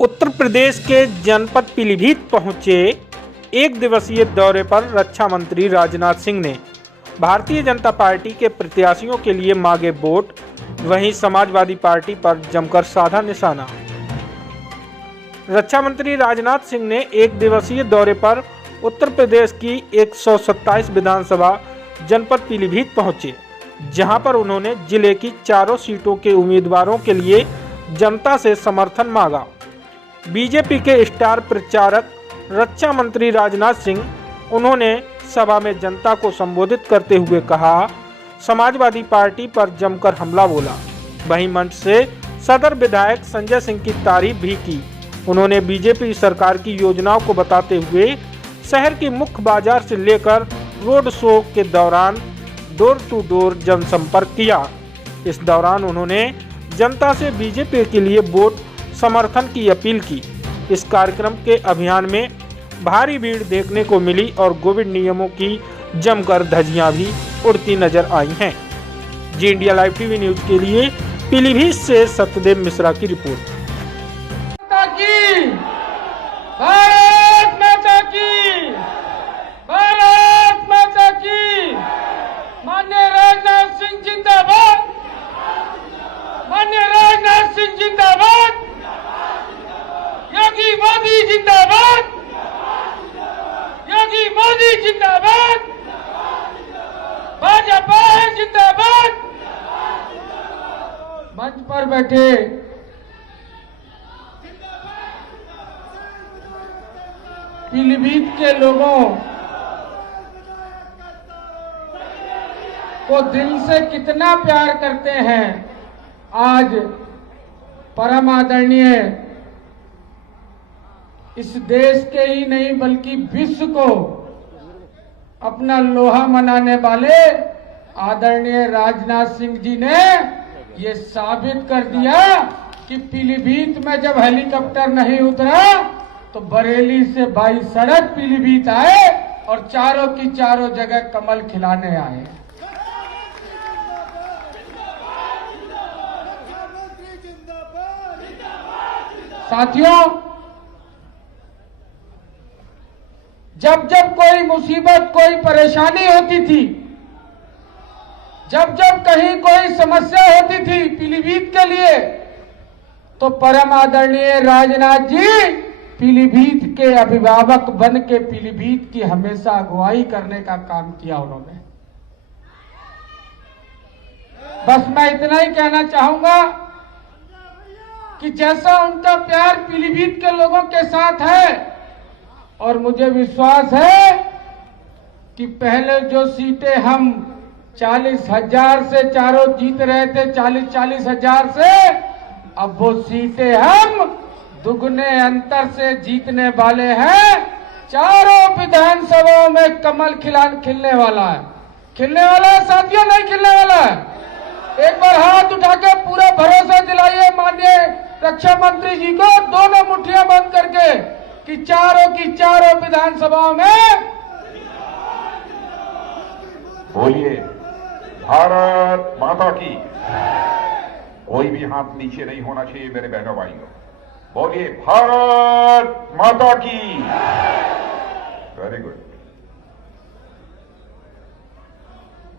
उत्तर प्रदेश के जनपद पीलीभीत पहुंचे एक दिवसीय दौरे पर रक्षा मंत्री राजनाथ सिंह ने भारतीय जनता पार्टी के प्रत्याशियों के लिए मांगे वोट, वहीं समाजवादी पार्टी पर जमकर साधा निशाना। रक्षा मंत्री राजनाथ सिंह ने एक दिवसीय दौरे पर उत्तर प्रदेश की 127 विधानसभा जनपद पीलीभीत पहुंचे, जहां पर उन्होंने जिले की चारों सीटों के उम्मीदवारों के लिए जनता से समर्थन मांगा। बीजेपी के स्टार प्रचारक रक्षा मंत्री राजनाथ सिंह उन्होंने सभा में जनता को संबोधित करते हुए कहा, समाजवादी पार्टी पर जमकर हमला बोला। वहीं मंच से सदर विधायक संजय सिंह की तारीफ भी की। उन्होंने बीजेपी सरकार की योजनाओं को बताते हुए शहर की मुख्य बाजार से लेकर रोड शो के दौरान डोर टू डोर जनसंपर्क किया। इस दौरान उन्होंने जनता से बीजेपी के लिए वोट समर्थन की अपील की। इस कार्यक्रम के अभियान में भारी भीड़ देखने को मिली और कोविड नियमों की जमकर धज्जियां भी उड़ती नजर आई हैं। जी इंडिया लाइव टीवी न्यूज के लिए पीलीभीत से सत्यदेव मिश्रा की रिपोर्ट। भारत माता की, भारत माता की। माननीय राजनाथ सिंह जिंदाबाद, माननीय राजनाथ सिंह जिंदाबाद, योगी मोदी जिंदाबाद, योगी मोदी जिंदाबाद, भाजपा जिंदाबाद। मंच पर बैठे पीलीभीत के लोगों को दिल से कितना प्यार करते हैं, आज परम आदरणीय इस देश के ही नहीं बल्कि विश्व को अपना लोहा मनाने वाले आदरणीय राजनाथ सिंह जी ने ये साबित कर दिया कि पीलीभीत में जब हेलीकॉप्टर नहीं उतरा तो बरेली से बाई सड़क पीलीभीत आए और चारों की चारों जगह कमल खिलाने आए। साथियों, जब जब कोई मुसीबत, कोई परेशानी होती थी, जब जब कहीं कोई समस्या होती थी पीलीभीत के लिए, तो परम आदरणीय राजनाथ जी पीलीभीत के अभिभावक बन के पीलीभीत की हमेशा अगुवाई करने का काम किया उन्होंने। बस मैं इतना ही कहना चाहूंगा कि जैसा उनका प्यार पीलीभीत के लोगों के साथ है, और मुझे विश्वास है कि पहले जो सीटें हम 40,000 से चारों जीत रहे थे, 40-40 हजार से, अब वो सीटें हम दुगने अंतर से जीतने वाले हैं। चारों विधानसभाओं में कमल खिलने वाला है। खिलने वाला है साथियों, नहीं खिलने वाला है? एक बार हाथ उठा के पूरा भरोसा दिलाइए माननीय रक्षा मंत्री जी को, दोनों मुट्ठियां बंद करके, कि चारों की चारों विधानसभाओं में बोलिए भारत माता की। कोई भी हाथ नीचे नहीं होना चाहिए मेरे बहनों भाइयों। बोलिए भारत माता की। Very good.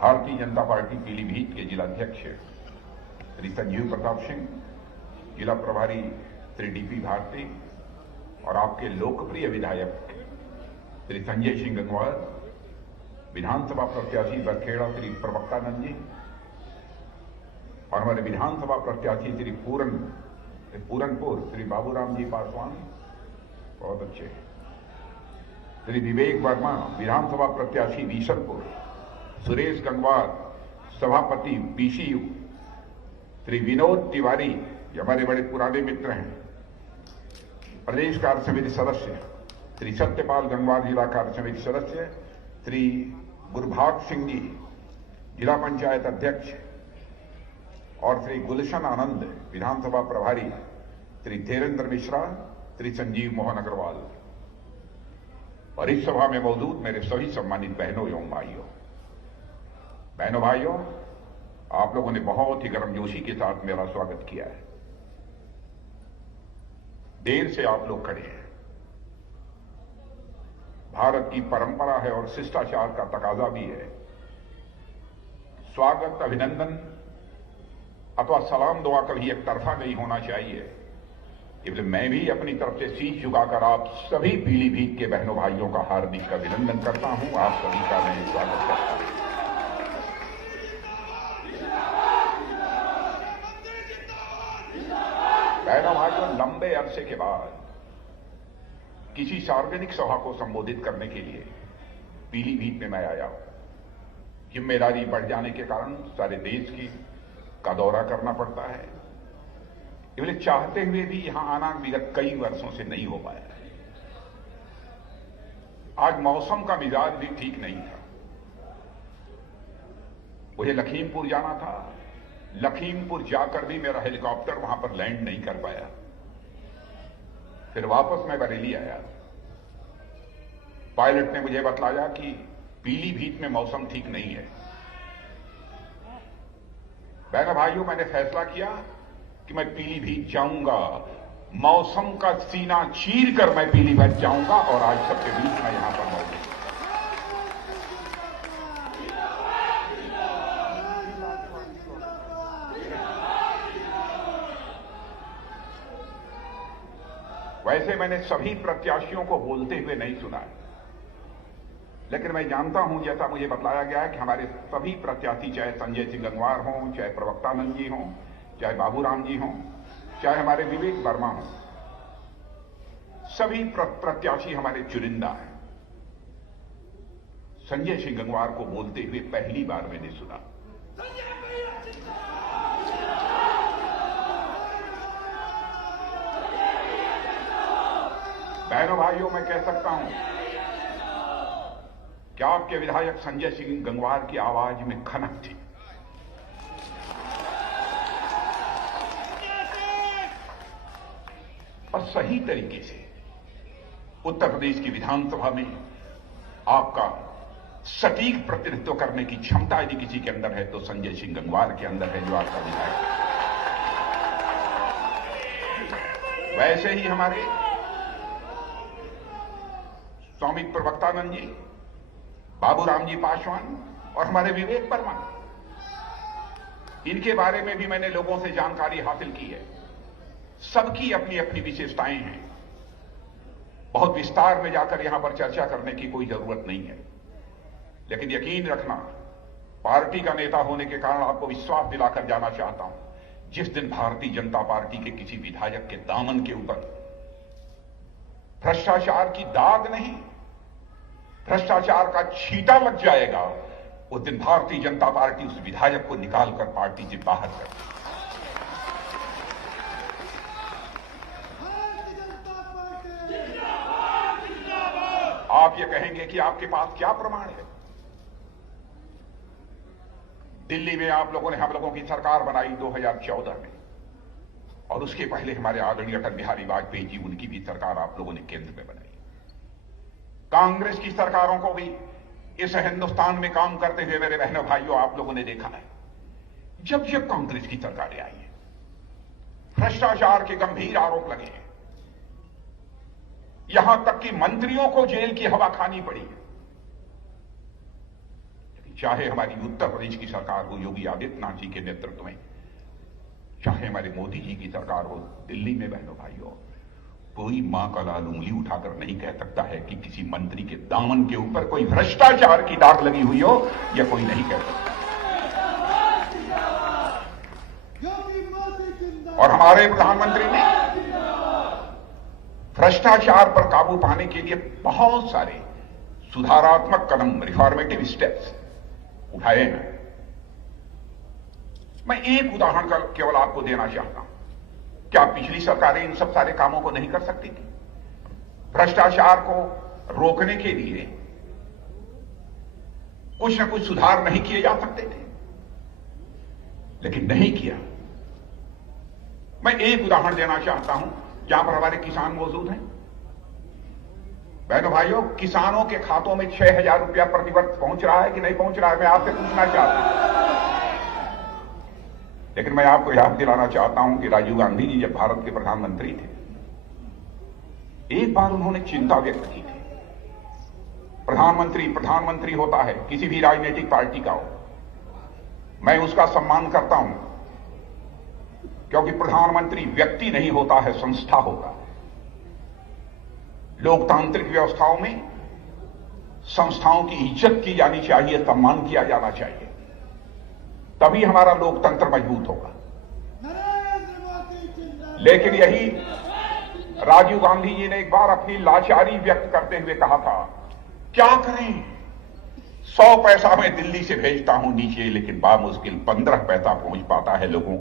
Bharatiya Janata party Pilibhit के जिला अध्यक्ष श्री संजीव प्रताप सिंह, जिला प्रभारी श्री डीपी भारती और आपके लोकप्रिय विधायक श्री संजय सिंह गंगवार, विधानसभा प्रत्याशी बरखेड़ा श्री प्रवक्तानंद जी, और हमारे विधानसभा प्रत्याशी श्री पूरनपुर श्री बाबूराम जी पासवान, बहुत अच्छे, श्री विवेक वर्मा विधानसभा प्रत्याशी बीसनपुर, सुरेश गंगवार सभापति बीसीयू, श्री विनोद तिवारी हमारे बड़े पुराने मित्र हैं, प्रदेश कार्य समिति सदस्य श्री सत्यपाल गंगवार, जिला कार्य समिति सदस्य श्री गुरभाग सिंह जी, जिला पंचायत अध्यक्ष, और श्री गुलशन आनंद विधानसभा प्रभारी, श्री धीरेन्द्र मिश्रा, श्री संजीव मोहन अग्रवाल, और इस सभा में मौजूद मेरे सभी सम्मानित बहनों एवं भाइयों। बहनों भाइयों, आप लोगों ने बहुत ही गर्मजोशी के साथ मेरा स्वागत किया है। देर से आप लोग खड़े हैं। भारत की परंपरा है और शिष्टाचार का तकाजा भी है। स्वागत, अभिनंदन अथवा सलाम दुआ कभी एक तरफा नहीं होना चाहिए। इसलिए मैं भी अपनी तरफ से शीश झुकाकर आप सभी पीलीभीत के बहनों भाइयों का हार्दिक अभिनंदन करता हूं। आप सभी का मैं स्वागत करता हूं। बहनों भाइयों, लंबे अरसे के बाद किसी सार्वजनिक सभा को संबोधित करने के लिए पीलीभीत में मैं आया हूं। जिम्मेदारी बढ़ जाने के कारण सारे देश का दौरा करना पड़ता है। इसलिए चाहते हुए भी यहां आना विगत कई वर्षों से नहीं हो पाया। आज मौसम का मिजाज भी ठीक नहीं था। मुझे लखीमपुर जाना था। लखीमपुर जाकर भी मेरा हेलीकॉप्टर वहां पर लैंड नहीं कर पाया। फिर वापस मैं बरेली आया। पायलट ने मुझे बतलाया कि पीलीभीत में मौसम ठीक नहीं है। बहनों भाइयों, मैंने फैसला किया कि मैं पीलीभीत जाऊंगा। मौसम का सीना चीर कर मैं पीलीभीत जाऊंगा और आज सबके बीच में यहां पर मौजूद। वैसे मैंने सभी प्रत्याशियों को बोलते हुए नहीं सुना है, लेकिन मैं जानता हूं, जैसा मुझे बतलाया गया है, कि हमारे सभी प्रत्याशी, चाहे संजय सिंह गंगवार हों, चाहे प्रवक्तानंद जी हों, चाहे बाबूराम जी हों, चाहे हमारे विवेक वर्मा हों, सभी प्रत्याशी हमारे चुनिंदा हैं। संजय सिंह गंगवार को बोलते हुए पहली बार मैंने सुना। बहनों भाइयों, मैं कह सकता हूं कि आपके विधायक संजय सिंह गंगवार की आवाज में खनक थी। और सही तरीके से उत्तर प्रदेश की विधानसभा में आपका सटीक प्रतिनिधित्व करने की क्षमता यदि किसी के अंदर है तो संजय सिंह गंगवार के अंदर है, जो आपका विधायक है। वैसे ही हमारे स्वामी प्रवक्तानंद जी, बाबूराम जी पासवान और हमारे विवेक वर्मा, इनके बारे में भी मैंने लोगों से जानकारी हासिल की है। सबकी अपनी अपनी विशेषताएं हैं। बहुत विस्तार में जाकर यहां पर चर्चा करने की कोई जरूरत नहीं है, लेकिन यकीन रखना, पार्टी का नेता होने के कारण आपको विश्वास दिलाकर जाना चाहता हूं, जिस दिन भारतीय जनता पार्टी के किसी विधायक के दामन के ऊपर भ्रष्टाचार की दाग नहीं, भ्रष्टाचार का छींटा लग जाएगा, उस दिन भारतीय जनता पार्टी उस विधायक को निकालकर पार्टी से बाहर कर देगी। आप ये कहेंगे कि आपके पास क्या प्रमाण है? दिल्ली में आप लोगों ने हम लोगों की सरकार बनाई 2014 में, और उसके पहले हमारे आदरणीय अटल बिहारी वाजपेयी जी, उनकी भी सरकार आप लोगों ने केंद्र में बनाई। कांग्रेस की सरकारों को भी इस हिंदुस्तान में काम करते हुए मेरे बहनों भाइयों आप लोगों ने देखा है। जब जब कांग्रेस की सरकारें आई हैं, भ्रष्टाचार के गंभीर आरोप लगे हैं, यहां तक कि मंत्रियों को जेल की हवा खानी पड़ी है। चाहे हमारी उत्तर प्रदेश की सरकार हो योगी आदित्यनाथ जी के नेतृत्व में, चाहे हमारे मोदी जी की सरकार हो दिल्ली में, बहनों भाइयों, कोई मां का लाल उंगली उठाकर नहीं कह सकता है कि किसी मंत्री के दामन के ऊपर कोई भ्रष्टाचार की दाग लगी हुई हो, या कोई नहीं कह सकता। और हमारे प्रधानमंत्री ने भ्रष्टाचार पर काबू पाने के लिए बहुत सारे सुधारात्मक कदम, रिफॉर्मेटिव स्टेप्स उठाए हैं। मैं एक उदाहरण का केवल आपको देना चाहता हूं। क्या पिछली सरकारें इन सब सारे कामों को नहीं कर सकती थी? भ्रष्टाचार को रोकने के लिए कुछ न कुछ सुधार नहीं किए जा सकते थे? लेकिन नहीं किया। मैं एक उदाहरण देना चाहता हूं, जहां पर हमारे किसान मौजूद हैं। बहनों भाइयों, किसानों के खातों में 6,000 रुपया प्रतिवर्ष पहुंच रहा है कि नहीं पहुंच रहा है, मैं आपसे पूछना चाहता हूं। लेकिन मैं आपको याद दिलाना चाहता हूं कि राजीव गांधी जी जब भारत के प्रधानमंत्री थे, एक बार उन्होंने चिंता व्यक्त की थी। प्रधानमंत्री होता है, किसी भी राजनीतिक पार्टी का हो, मैं उसका सम्मान करता हूं, क्योंकि प्रधानमंत्री व्यक्ति नहीं होता है, संस्था होता है। लोकतांत्रिक व्यवस्थाओं में संस्थाओं की इज्जत की जानी चाहिए, सम्मान किया जाना चाहिए, तभी हमारा लोकतंत्र मजबूत होगा। लेकिन यही राजीव गांधी जी ने एक बार अपनी लाचारी व्यक्त करते हुए कहा था, क्या करें, 100 पैसा मैं दिल्ली से भेजता हूं नीचे, लेकिन बामुश्किल 15 पैसा पहुंच पाता है लोगों